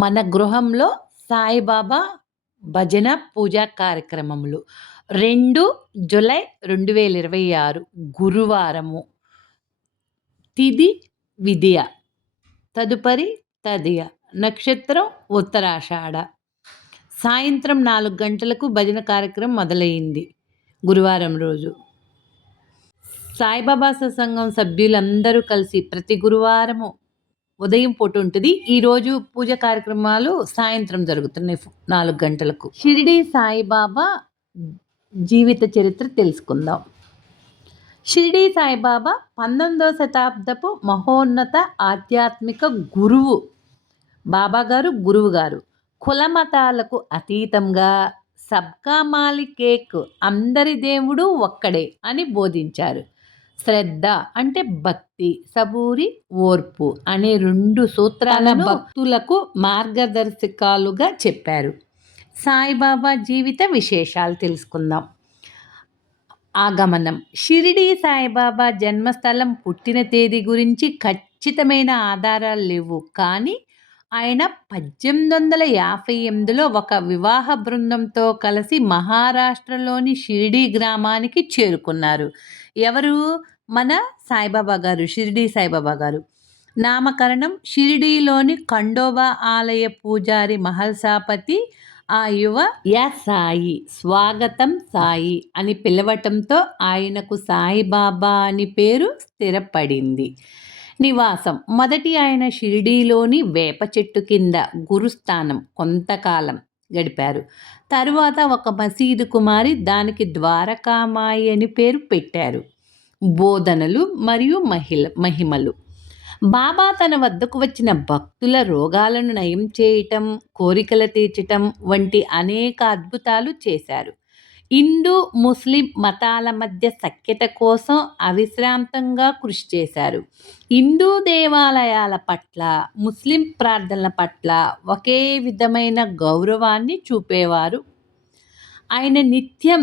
మన గృహంలో సాయిబాబా భజన పూజా కార్యక్రమములు 2 జూలై 2026 గురువారము. తిథి విదియ. తదుపరి తదియ. నక్షత్రం ఉత్తరాషాఢ. సాయంత్రం 4 గంటలకు భజన కార్యక్రమం మొదలైంది. గురువారం రోజు సాయిబాబా సత్సంగం సభ్యులందరూ కలిసి ప్రతి గురువారము ఉదయం పూట ఉంటుంది. ఈరోజు పూజ కార్యక్రమాలు సాయంత్రం జరుగుతున్నాయి 4 గంటలకు. షిరిడి సాయిబాబా జీవిత చరిత్ర తెలుసుకుందాం. షిరిడి సాయిబాబా 19వ శతాబ్దపు మహోన్నత ఆధ్యాత్మిక గురువు. బాబాగారు గురువు గారు కుల మతాలకు అతీతంగా సబ్కా మాలిక్ అందరి దేవుడు ఒక్కడే అని బోధించారు. శ్రద్ధ అంటే భక్తి, సబూరి ఓర్పు అనే 2 సూత్రాలను భక్తులకు మార్గదర్శకాలుగా చెప్పారు. సాయిబాబా జీవిత విశేషాలు తెలుసుకుందాం. ఆగమనం. షిరిడి సాయిబాబా జన్మస్థలం, పుట్టిన తేదీ గురించి ఖచ్చితమైన ఆధారాలు లేవు. కానీ ఆయన 1858లో ఒక వివాహ బృందంతో కలిసి మహారాష్ట్రలోని షిరిడి గ్రామానికి చేరుకున్నారు. ఎవరు? మన సాయిబాబా గారు, షిరిడి సాయిబాబా గారు. నామకరణం షిరిడీలోని ఖండోబా ఆలయ పూజారి మహల్సాపతి ఆ యువ యా సాయి, స్వాగతం సాయి అని పిలవటంతో ఆయనకు సాయిబాబా అని పేరు స్థిరపడింది. నివాసం. మొదటి ఆయన షిరిడీలోని వేప చెట్టు కింద గురుస్థానం కొంతకాలం గడిపారు. తరువాత ఒక మసీదుకు మారి దానికి ద్వారకామాయి అని పేరు పెట్టారు. బోధనలు మరియు మహిమలు. బాబా తన వద్దకు వచ్చిన భక్తుల రోగాలను నయం చేయటం, కోరికలు తీర్చటం వంటి అనేక అద్భుతాలు చేశారు. హిందూ ముస్లిం మతాల మధ్య సఖ్యత కోసం అవిశ్రాంతంగా కృషి చేశారు. హిందూ దేవాలయాల పట్ల, ముస్లిం ప్రార్థనల పట్ల ఒకే విధమైన గౌరవాన్ని చూపేవారు. ఆయన నిత్యం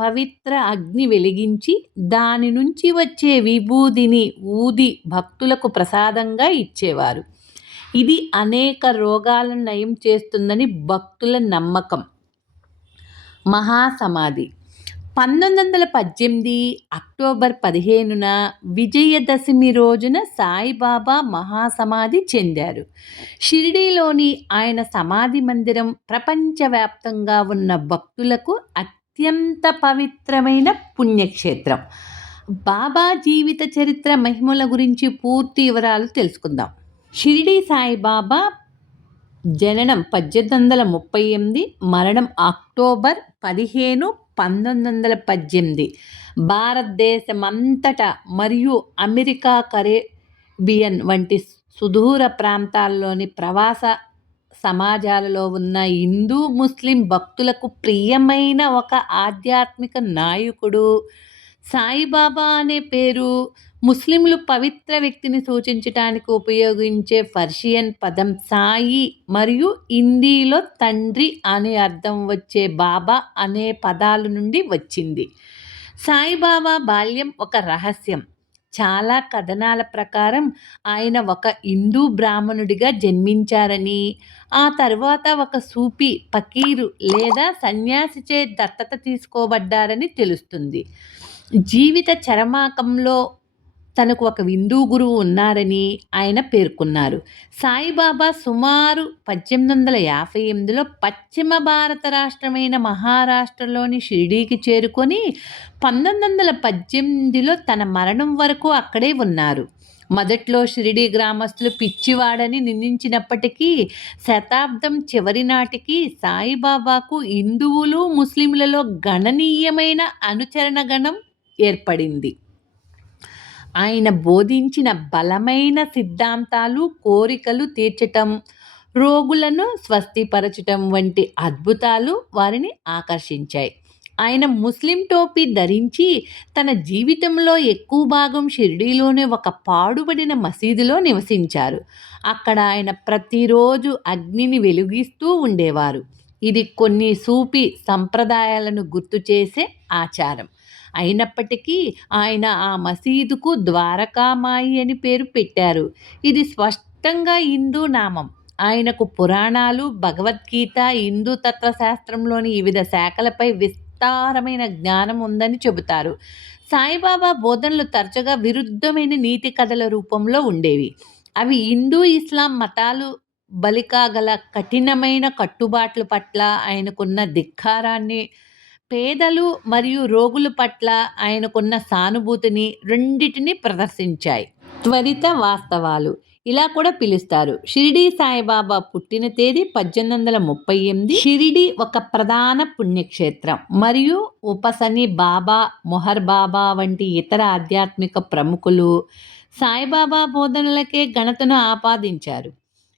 పవిత్ర అగ్ని వెలిగించి దాని నుంచి వచ్చే విభూదిని ఊది భక్తులకు ప్రసాదంగా ఇచ్చేవారు. ఇది అనేక రోగాలను నయం చేస్తుందని భక్తుల నమ్మకం. మహాసమాధి. 1918 అక్టోబర్ 15న విజయదశమి రోజున సాయిబాబా మహాసమాధి చెందారు. షిరిడీలోని ఆయన సమాధి మందిరం ప్రపంచవ్యాప్తంగా ఉన్న భక్తులకు అత్యంత పవిత్రమైన పుణ్యక్షేత్రం. బాబా జీవిత చరిత్ర, మహిమల గురించి పూర్తి వివరాలు తెలుసుకుందాం. షిరిడి సాయిబాబా జననం 1838, మరణం అక్టోబర్ 15, 1918. భారతదేశమంతటా మరియు అమెరికా, కరేబియన్ వంటి సుదూర ప్రాంతాల్లోని ప్రవాస సమాజాలలో ఉన్న హిందూ ముస్లిం భక్తులకు ప్రియమైన ఒక ఆధ్యాత్మిక నాయకుడు. సాయిబాబా అనే పేరు ముస్లింలు పవిత్ర వ్యక్తిని సూచించటానికి ఉపయోగించే పర్షియన్ పదం సాయి మరియు హిందీలో తండ్రి అనే అర్థం వచ్చే బాబా అనే పదాల నుండి వచ్చింది. సాయిబాబా బాల్యం ఒక రహస్యం. చాలా కథనాల ప్రకారం ఆయన ఒక హిందూ బ్రాహ్మణుడిగా జన్మించారని, ఆ తర్వాత ఒక సూఫీ ఫకీరు లేదా సన్యాసిచే దత్తత తీసుకోబడ్డారని తెలుస్తుంది. జీవిత చరమాకంలో తనకు ఒక హిందూ గురువు ఉన్నారని ఆయన పేర్కొన్నారు. సాయిబాబా సుమారు 1858లో పశ్చిమ భారత రాష్ట్రమైన మహారాష్ట్రలోని షిరిడీకి చేరుకొని 1918లో తన మరణం వరకు అక్కడే ఉన్నారు. మొదట్లో షిరిడీ గ్రామస్తులు పిచ్చివాడని నిందించినప్పటికీ శతాబ్దం చివరి నాటికి సాయిబాబాకు హిందువులు, ముస్లింలలో గణనీయమైన అనుచరణగణం ఏర్పడింది. ఆయన బోధించిన బలమైన సిద్ధాంతాలు, కోరికలు తీర్చటం, రోగులను స్వస్థపరచటం వంటి అద్భుతాలు వారిని ఆకర్షించాయి. ఆయన ముస్లిం టోపీ ధరించి తన జీవితంలో ఎక్కువ భాగం షిరిడీలోనే ఒక పాడుబడిన మసీదులో నివసించారు. అక్కడ ఆయన ప్రతిరోజు అగ్నిని వెలిగిస్తూ ఉండేవారు. ఇది కొన్ని సూఫీ సంప్రదాయాలను గుర్తు చేసే ఆచారం. అయినప్పటికీ ఆయన ఆ మసీదుకు ద్వారకామాయి అని పేరు పెట్టారు. ఇది స్పష్టంగా హిందూ నామం. ఆయనకు పురాణాలు, భగవద్గీత, హిందూ తత్వశాస్త్రంలోని వివిధ శాఖలపై విస్తారమైన జ్ఞానం ఉందని చెబుతారు. సాయిబాబా బోధనలు తరచుగా విరుద్ధమైన నీతి కథల రూపంలో ఉండేవి. అవి హిందూ, ఇస్లాం మతాలు బలికాగల కఠినమైన కట్టుబాట్ల పట్ల ఆయనకున్న ధిక్కారాన్ని, పేదలు మరియు రోగుల పట్ల ఆయనకున్న సానుభూతిని రెండిటిని ప్రదర్శించాయి. త్వరిత వాస్తవాలు ఇలా కూడా పిలుస్తారు. షిరిడీ సాయిబాబా పుట్టిన తేదీ 1838. షిరిడీ ఒక ప్రధాన పుణ్యక్షేత్రం మరియు ఉపసని బాబా, మొహర్ బాబా వంటి ఇతర ఆధ్యాత్మిక ప్రముఖులు సాయిబాబా బోధనలకే ఘనతను ఆపాదించారు.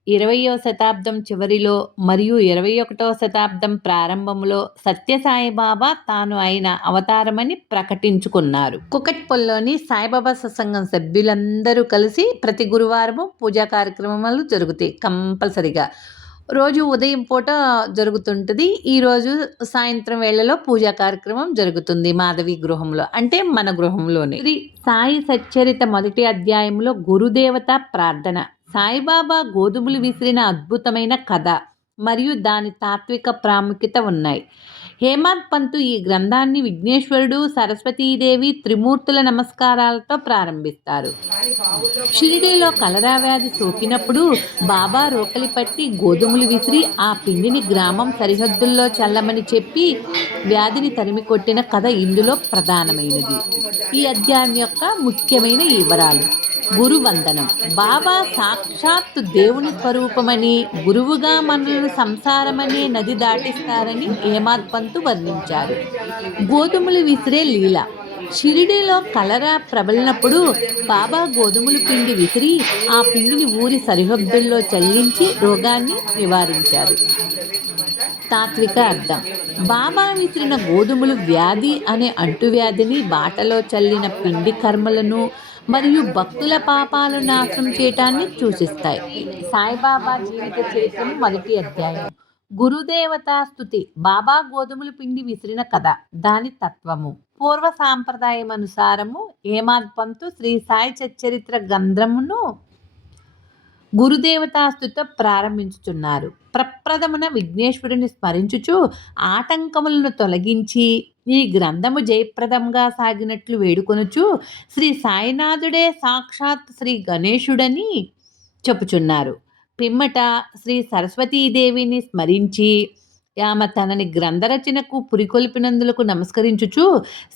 20వ శతాబ్దం చివరిలో మరియు 21వ శతాబ్దం ప్రారంభంలో సత్యసాయిబాబా తాను ఆయన అవతారమని ప్రకటించుకున్నారు. కుకట్పల్లిలోని సాయిబాబా సత్సంగం సభ్యులందరూ కలిసి ప్రతి గురువారము పూజా కార్యక్రమాలు జరుగుతాయి కంపల్సరిగా. రోజు ఉదయం పూట జరుగుతుంటుంది. ఈరోజు సాయంత్రం వేళలో పూజా కార్యక్రమం జరుగుతుంది మాధవి గృహంలో, అంటే మన గృహంలోనే. శ్రీ సాయి సచ్చరిత మొదటి అధ్యాయంలో గురుదేవత ప్రార్థన, సాయిబాబా గోధుమలు విసిరిన అద్భుతమైన కథ మరియు దాని తాత్విక ప్రాముఖ్యత ఉన్నాయి. హేమాద్ పంతు ఈ గ్రంథాన్ని విఘ్నేశ్వరుడు, సరస్వతీదేవి త్రిమూర్తుల నమస్కారాలతో ప్రారంభిస్తారు. షిరిడీలో కలరా వ్యాధి సోకినప్పుడు బాబా రోకలి పట్టి గోధుమలు విసిరి ఆ పిండిని గ్రామం సరిహద్దుల్లో చల్లమని చెప్పి వ్యాధిని తరిమి కొట్టిన కథ ఇందులో ప్రధానమైనది. ఈ అధ్యాయం యొక్క ముఖ్యమైన వివరాలు. గురువందనం. బాబా సాక్షాత్ దేవుని స్వరూపమని, గురువుగా మనల్ని సంసారమనే నది దాటిస్తారని హేమాద్ పంతు వర్ణించారు. గోధుమలు విసిరే లీల. షిరిడీలో కలరా ప్రబలినప్పుడు బాబా గోధుమల పిండి విసిరి ఆ పిండిని ఊరి సరిహద్దుల్లో చల్లించి రోగాన్ని నివారించారు. తాత్విక అర్థం. బాబా విసిరిన గోధుమలు వ్యాధి అనే అంటువ్యాధిని, బాటలో చల్లిన పిండి కర్మలను మరియు భక్తుల పాపాలను నాశనం చేయటాన్ని సూచిస్తాయి. సాయిబాబా జీవిత చరిత్రను మొదటి అధ్యాయం. గురుదేవతా స్తుతి. బాబా గోధుమల పిండి విసిరిన కథ, దాని తత్వము. పూర్వ సాంప్రదాయం అనుసారము హేమాద్ పంతు శ్రీ సాయి సచ్చరిత్ర గ్రంథమును గురుదేవతాస్తుతో ప్రారంభించుచున్నారు. ప్రప్రథమున విఘ్నేశ్వరుని స్మరించుచు ఆటంకములను తొలగించి ఈ గ్రంథము జయప్రదంగా సాగినట్లు వేడుకొనుచు శ్రీ సాయినాథుడే సాక్షాత్ శ్రీ గణేశుడని చెప్పుచున్నారు. పిమ్మట శ్రీ సరస్వతీదేవిని స్మరించి ఆమె తనని గ్రంథరచనకు పురికొల్పినందులకు నమస్కరించుచు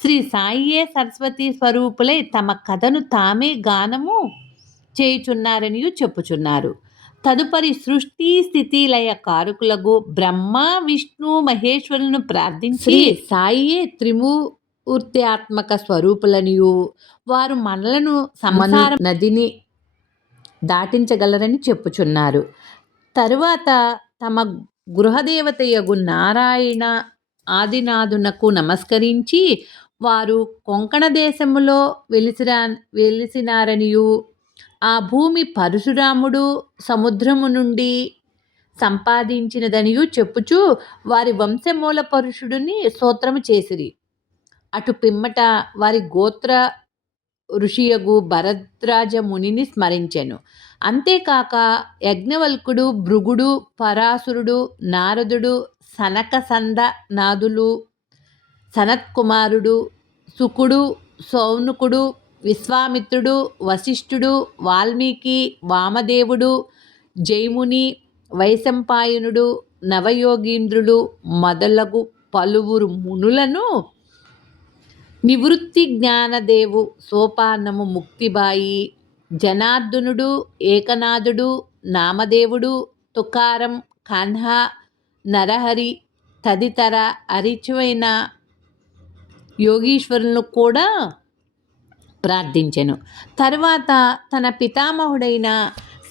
శ్రీ సాయియే సరస్వతీ స్వరూపులై తమ కథను తామే గానము చేయుచున్నారని చెప్పుచున్నారు. తదుపరి సృష్టి స్థితి లయ కారకులకు బ్రహ్మ, విష్ణు, మహేశ్వరులను ప్రార్థించి సాయియే త్రిమూర్త్యాత్మక స్వరూపులనియు వారు మనలను సంసార నదిని దాటించగలరని చెప్పుచున్నారు. తరువాత తమ గృహదేవతయగు నారాయణ ఆదినాథునకు నమస్కరించి వారు కొంకణ దేశములో వెలిసినారనియు ఆ భూమి పరశురాముడు సముద్రము నుండి సంపాదించినదనియు చెప్పుచు వారి వంశమూల పరుషుడిని స్తోత్రము చేసిరి. అటు పిమ్మట వారి గోత్ర ఋషియగు భరద్రాజ మునిని స్మరించెను. అంతేకాక యజ్ఞవల్కుడు, భృగుడు, పరాశురుడు, నారదుడు, సనక సంద నాదులు, సనత్కుమారుడు, సుకుడు, సౌనకుడు, విశ్వామిత్రుడు, వశిష్ఠుడు, వాల్మీకి, వామదేవుడు, జైముని, వైశంపాయనుడు, నవయోగీంద్రులు మొదలగు పలువురు మునులను, నివృత్తి జ్ఞానదేవు, సోపానము ముక్తిబాయి, జనార్దనుడు, ఏకనాథుడు, నామదేవుడు, తుకారం, కన్హా, నరహరి తదితర అరిచువైన యోగీశ్వరులను కూడా ప్రార్థించెను. తరువాత తన పితామహుడైన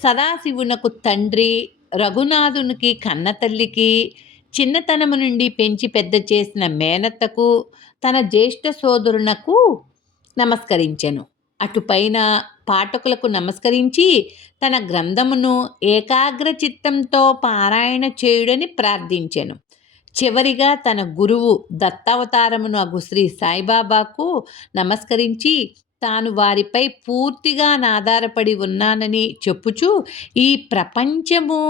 సదాశివునకు తండ్రి, రఘునాథునికి కన్నతల్లికి, చిన్నతనము నుండి పెంచి పెద్ద చేసిన మేనత్తకు, తన జ్యేష్ఠ సోదరునకు నమస్కరించెను. అటుపైన పాఠకులకు నమస్కరించి తన గ్రంథమును ఏకాగ్ర చిత్తంతో పారాయణ చేయుడని ప్రార్థించెను. చివరిగా తన గురువు దత్తావతారమును అగు శ్రీ సాయిబాబాకు నమస్కరించి తాను వారిపై పూర్తిగా ఆధారపడి ఉన్నానని చెప్పుచు ఈ ప్రపంచము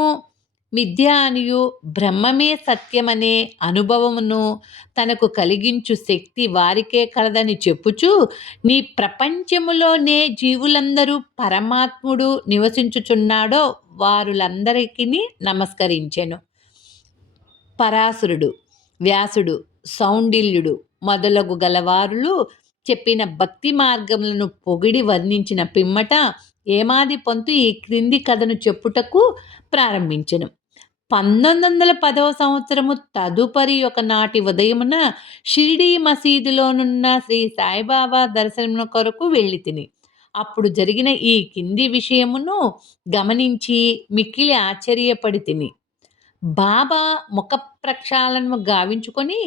మిథ్య అనియు బ్రహ్మమే సత్యమనే అనుభవమును తనకు కలిగించు శక్తి వారికే కలదని చెప్పుచు, నీ ప్రపంచములోనే జీవులందరూ పరమాత్ముడు నివసించుచున్నాడో వారులందరికీ నమస్కరించెను. పరాశరుడు, వ్యాసుడు, సౌండిల్యుడు మొదలగు గలవారులు చెప్పిన భక్తి మార్గములను పొగిడి వర్ణించిన పిమ్మట ఏమాది పంతు ఈ క్రింది కథను చెప్పుటకు ప్రారంభించెను. 1910వ సంవత్సరము తదుపరి ఒకనాటి ఉదయమున షిరిడీ మసీదులోనున్న శ్రీ సాయిబాబా దర్శనము కొరకు వెళ్ళి తిని అప్పుడు జరిగిన ఈ కింది విషయమును గమనించి మిక్కిలి ఆశ్చర్యపడి తిని. బాబా ముఖ ప్రక్షాళనము గావించుకొని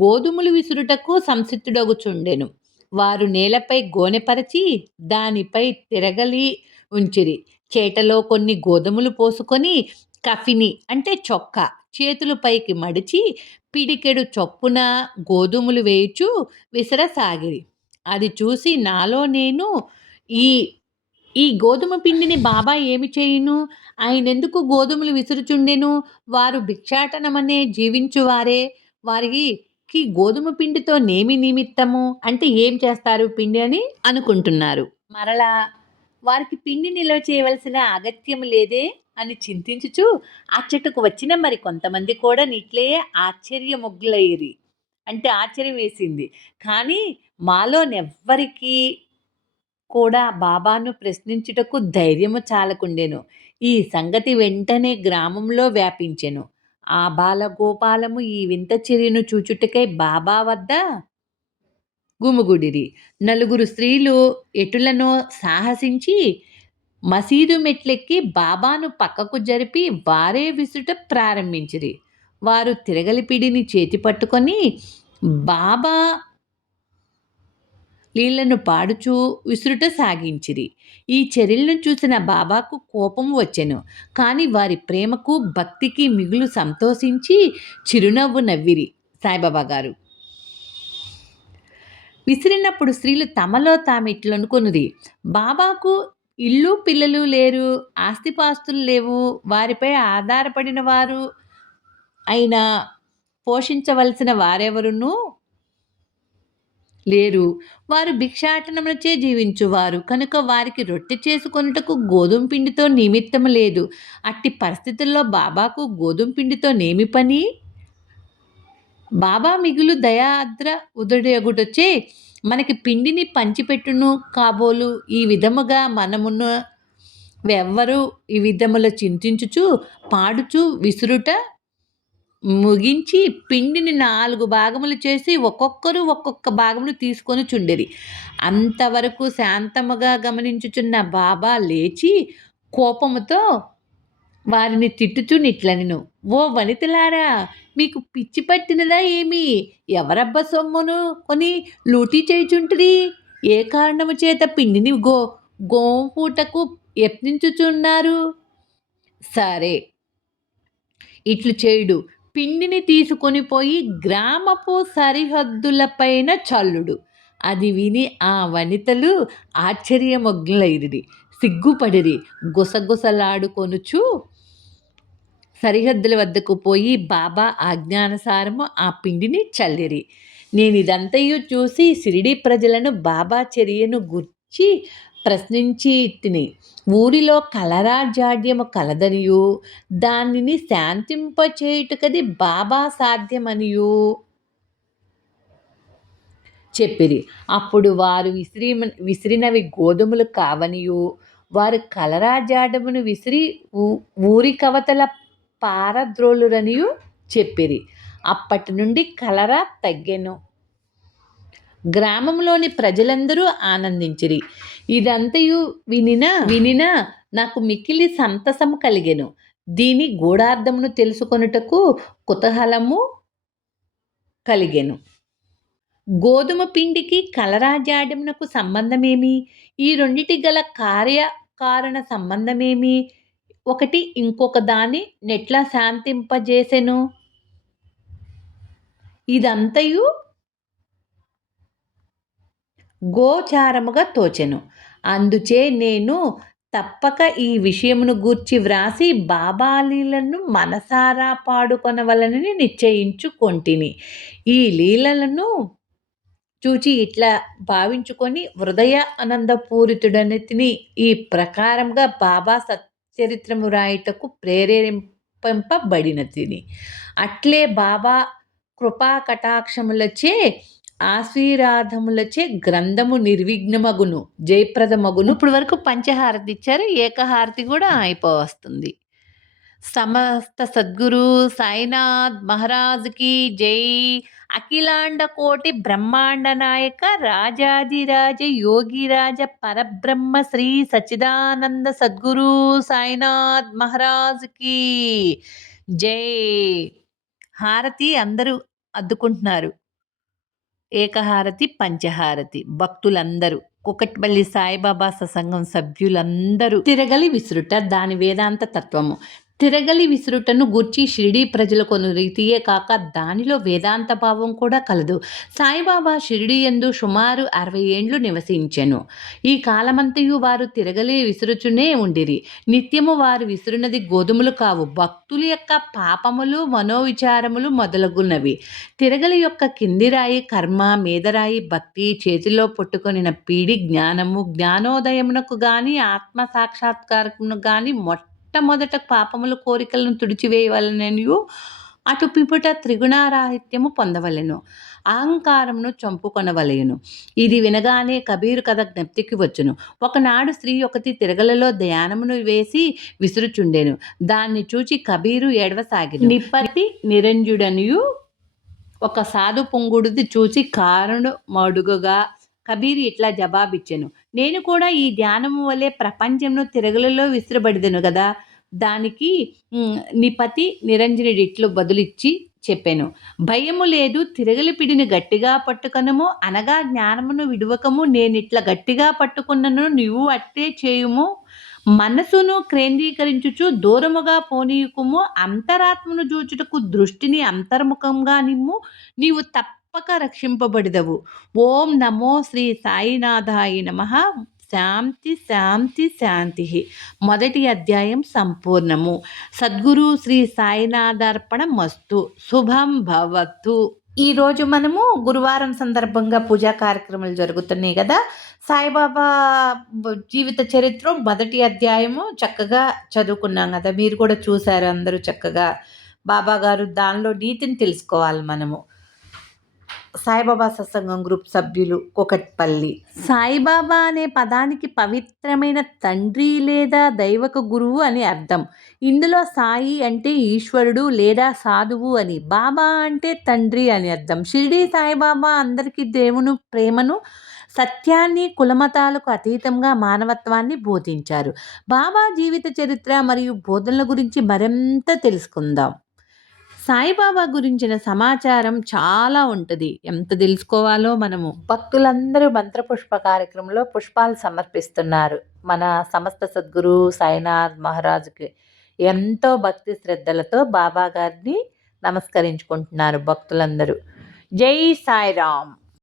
గోధుమలు విసురుటకు సంసిద్ధుడగుచుండెను. వారు నేలపై గోనెపరచి దానిపై తిరగలి ఉంచిరి. చేటలో కొన్ని గోధుమలు పోసుకొని కఫిని అంటే చొక్కా చేతులు పైకి మడిచి పిడికెడు చొప్పున గోధుమలు వేయుచు విసరసాగిరి. అది చూసి నాలో నేను, ఈ ఈ గోధుమ పిండిని బాబా ఏమి చేయును? ఆయనెందుకు గోధుమలు విసురుచుండెను? వారు భిక్షాటనమనే జీవించువారే. వారికి గోధుమ పిండితో నేమి నిమిత్తము? అంటే ఏం చేస్తారు పిండి అని అనుకుంటున్నారు. మరలా వారికి పిండి నిల్వ చేయవలసిన అగత్యం లేదే అని చింతించుచు అచ్చటకు వచ్చిన మరి కొంతమంది కూడా నిట్లే ఆశ్చర్యముగ్గులైరి. అంటే ఆశ్చర్యం వేసింది. కానీ మాలోనెవ్వరికీ కూడా బాబాను ప్రశ్నించుటకు ధైర్యము చాలకుండెను. ఈ సంగతి వెంటనే గ్రామంలో వ్యాపించెను. ఆ బాలగోపాలము ఈ వింత చర్యను చూచుటకై బాబా వద్ద గుమిగూడిరి. నలుగురు స్త్రీలు ఎటులనో సాహసించి మసీదు మెట్లెక్కి బాబాను పక్కకు జరిపి వారే విసుట ప్రారంభించిరి. వారు తిరగలి పిడిని చేతి పట్టుకొని బాబా లీలను పాడుచూ విసురుట సాగించిరి. ఈ చర్యలను చూసిన బాబాకు కోపం వచ్చెను. కానీ వారి ప్రేమకు భక్తికి మిగులు సంతోషించి చిరునవ్వు నవ్విరి. సాయిబాబా గారు విసిరినప్పుడు స్త్రీలు తమలో తామిట్లనుకొనిరి, బాబాకు ఇల్లు పిల్లలు లేరు, ఆస్తిపాస్తులు లేవు, వారిపై ఆధారపడిన వారు అయినా పోషించవలసిన వారెవరునూ లేరు. వారు భిక్షాటనములచే జీవించువారు కనుక వారికి రొట్టె చేసుకొనుటకు గోధుమ పిండితో నిమిత్తము లేదు. అట్టి పరిస్థితుల్లో బాబాకు గోధుమ పిండితో నేమి పని? బాబా మిగులు దయాద్ర ఉదయుడగుటచే మనకి పిండిని పంచిపెట్టును కాబోలు. ఈ విధముగా మనమును వెవ్వరు ఈ విధముల చింతించుచు పాడుచు విసురుట ముగించి పిండిని 4 భాగములు చేసి ఒక్కొక్కరు ఒక్కొక్క భాగములు తీసుకొని చుండిరి. అంతవరకు శాంతముగా గమనించుచున్న బాబా లేచి కోపముతో వారిని తిట్టుచూ నిట్లనెను, ఓ వనితలారా, మీకు పిచ్చి పట్టినదా ఏమి? ఎవరబ్బ సొమ్మును కొని లూటీ చేయుచుంటిరి? ఏ కారణము చేత పిండిని గోంపూటకు యత్నించుచున్నారు? సరే, ఇట్లు చేయుడు, పిండిని తీసుకొని పోయి గ్రామపు సరిహద్దులపైన చల్లుడు. అది విని ఆ వనితలు ఆశ్చర్యమగ్నులైరి, సిగ్గుపడిరి. గుసగుసలాడుకొనుచు సరిహద్దుల వద్దకు పోయి బాబా ఆజ్ఞానుసారము ఆ పిండిని చల్లిరి. నేనిదంతయు చూసి షిరిడీ ప్రజలను బాబా చర్యను గూర్చి ప్రశ్నించి తిని, ఊరిలో కలరా జాడ్యము కలదనియు దానిని శాంతింపచేయుటకది బాబా సాధ్యమనియు చెప్పిరి. అప్పుడు వారు విసిరినవి గోధుమలు కావనియు వారు కలరా జాడమును విసిరి ఊరి కవతల పారద్రోలురనియు చెప్పిరి. అప్పటి నుండి కలరా తగ్గెను. గ్రామంలోని ప్రజలందరూ ఆనందించిరి. ఇదంతయు వినిన నాకు మిక్కిలి సంతసము కలిగెను. దీని గూఢార్థమును తెలుసుకొనుటకు కుతూహలము కలిగెను. గోధుమ పిండికి కలరా జాడమునకు సంబంధమేమి? ఈ రెండిటి గల కార్యకారణ సంబంధమేమి? ఒకటి ఇంకొక దాన్ని నెట్లా శాంతింపజేసెను? ఇదంతయు గోచారముగా తోచెను. అందుచే నేను తప్పక ఈ విషయమును గూర్చి వ్రాసి బాబా లీలలను మనసారా పాడుకొనవలెనని నిశ్చయించుకొంటిని. ఈ లీలలను చూచి ఇట్లా భావించుకొని హృదయ ఆనందపూరితుడనైతిని. ఈ ప్రకారంగా బాబా సచ్చరిత్రము రాయుటకు ప్రేరేపింపబడినతిని. అట్లే బాబా కృపా కటాక్షములచే ఆశీర్వాదములచే గ్రంథము నిర్విఘ్నమగును, జయప్రదమగును. ఇప్పుడు వరకు పంచహారతి ఇచ్చారు, ఏకహారతి కూడా అయిపోవస్తుంది. సమస్త సద్గురు సాయినాథ్ మహారాజ్కి జై. అఖిలాండ కోటి బ్రహ్మాండ నాయక రాజాదిరాజ యోగిరాజ పరబ్రహ్మ శ్రీ సచ్చిదానంద సద్గురు సాయినాథ్ మహారాజ్కి జై. హారతి అందరూ అద్దుకుంటున్నారు. ఏకహారతి, పంచహారతి. భక్తులందరూ, కుకట్పల్లి సాయిబాబా సత్సంగం సభ్యులందరూ. తిరగలి విసురుట దాని వేదాంత తత్వము. తిరగలి విసురుటను గూర్చి షిరిడీ ప్రజల కొన్ని రీతియే కాక దానిలో వేదాంత భావం కూడా కలదు. సాయిబాబా షిరిడీ యందు సుమారు 60 ఏండ్లు నివసించెను. ఈ కాలమంతయు వారు తిరగలి విసురుచునే ఉండిరి. నిత్యము వారు విసురునది గోధుమలు కావు, భక్తుల యొక్క పాపములు, మనోవిచారములు మొదలగునవి. తిరగలి యొక్క కింది రాయి కర్మ, మీదరాయి భక్తి, చేతిలో పట్టుకొనిన పీడి జ్ఞానము. జ్ఞానోదయమునకు గాని ఆత్మ సాక్షాత్కారమునకు గాని మొట్టమొదట పాపముల కోరికలను తుడిచివేయవలెననియు అటు పిపుట త్రిగుణారాహిత్యము పొందవలెను, అహంకారమును చంపుకొనవలెను. ఇది వినగానే కబీరు కథ జ్ఞప్తికి వచ్చును. ఒకనాడు స్త్రీ ఒకటి తిరగలలో ధ్యానమును వేసి విసురుచుండెను. దాన్ని చూచి కబీరు ఏడవసాగెను. నిపతి నిరంజుడనియు ఒక సాధు పొంగుడిది చూసి కారును మడుగగా కబీరు ఇట్లా జవాబిచ్చెను. నేను కూడా ఈ ధ్యానము వలె ప్రపంచంను తిరగలలో విసిరబడిదను గదా. దానికి నిపతి నిరంజనుడిట్లు బదులిచ్చి చెప్పాను. భయము లేదు, తిరగలి పిడిని గట్టిగా పట్టుకొనము, అనగా జ్ఞానమును విడువకము. నేనిట్లా గట్టిగా పట్టుకున్నను, నీవు అట్టే చేయుము. మనసును కేంద్రీకరించుచు దూరముగా పోనీయుకుము. అంతరాత్మను చూచుటకు దృష్టిని అంతర్ముఖంగా నిమ్ము, నీవు తప్పక రక్షింపబడిదవు. ఓం నమో శ్రీ సాయినాథాయ నమః. శాంతి శాంతి శాంతి. మొదటి అధ్యాయం సంపూర్ణము. సద్గురు శ్రీ సాయినాథార్పణ మస్తు. శుభం భవతు. ఈరోజు మనము గురువారం సందర్భంగా పూజా కార్యక్రమాలు జరుగుతున్నాయి కదా. సాయిబాబా జీవిత చరిత్ర మొదటి అధ్యాయము చక్కగా చదువుకున్నాం కదా. మీరు కూడా చూశారు అందరూ చక్కగా. బాబా గారు దానిలో నీతిని తెలుసుకోవాలి మనము. సాయిబాబా సత్సంగం గ్రూప్ సభ్యులు, కుకట్పల్లి. సాయిబాబా అనే పదానికి పవిత్రమైన తండ్రి లేదా దైవక గురువు అని అర్థం. ఇందులో సాయి అంటే ఈశ్వరుడు లేదా సాధువు అని, బాబా అంటే తండ్రి అని అర్థం. షిరిడీ సాయిబాబా అందరికీ దేవుని ప్రేమను, సత్యాన్ని, కులమతాలకు అతీతంగా మానవత్వాన్ని బోధించారు. బాబా జీవిత చరిత్ర మరియు బోధనల గురించి మరింత తెలుసుకుందాం. సాయిబాబా గురించిన సమాచారం చాలా ఉంటుంది. ఎంత తెలుసుకోవాలో మనము. భక్తులందరూ మంత్రపుష్ప కార్యక్రమంలో పుష్పాలు సమర్పిస్తున్నారు. మన సమస్త సద్గురు సాయినాథ్ మహారాజుకి ఎంతో భక్తి శ్రద్ధలతో బాబా గారిని నమస్కరించుకుంటున్నారు భక్తులందరూ. జై సాయిరామ్.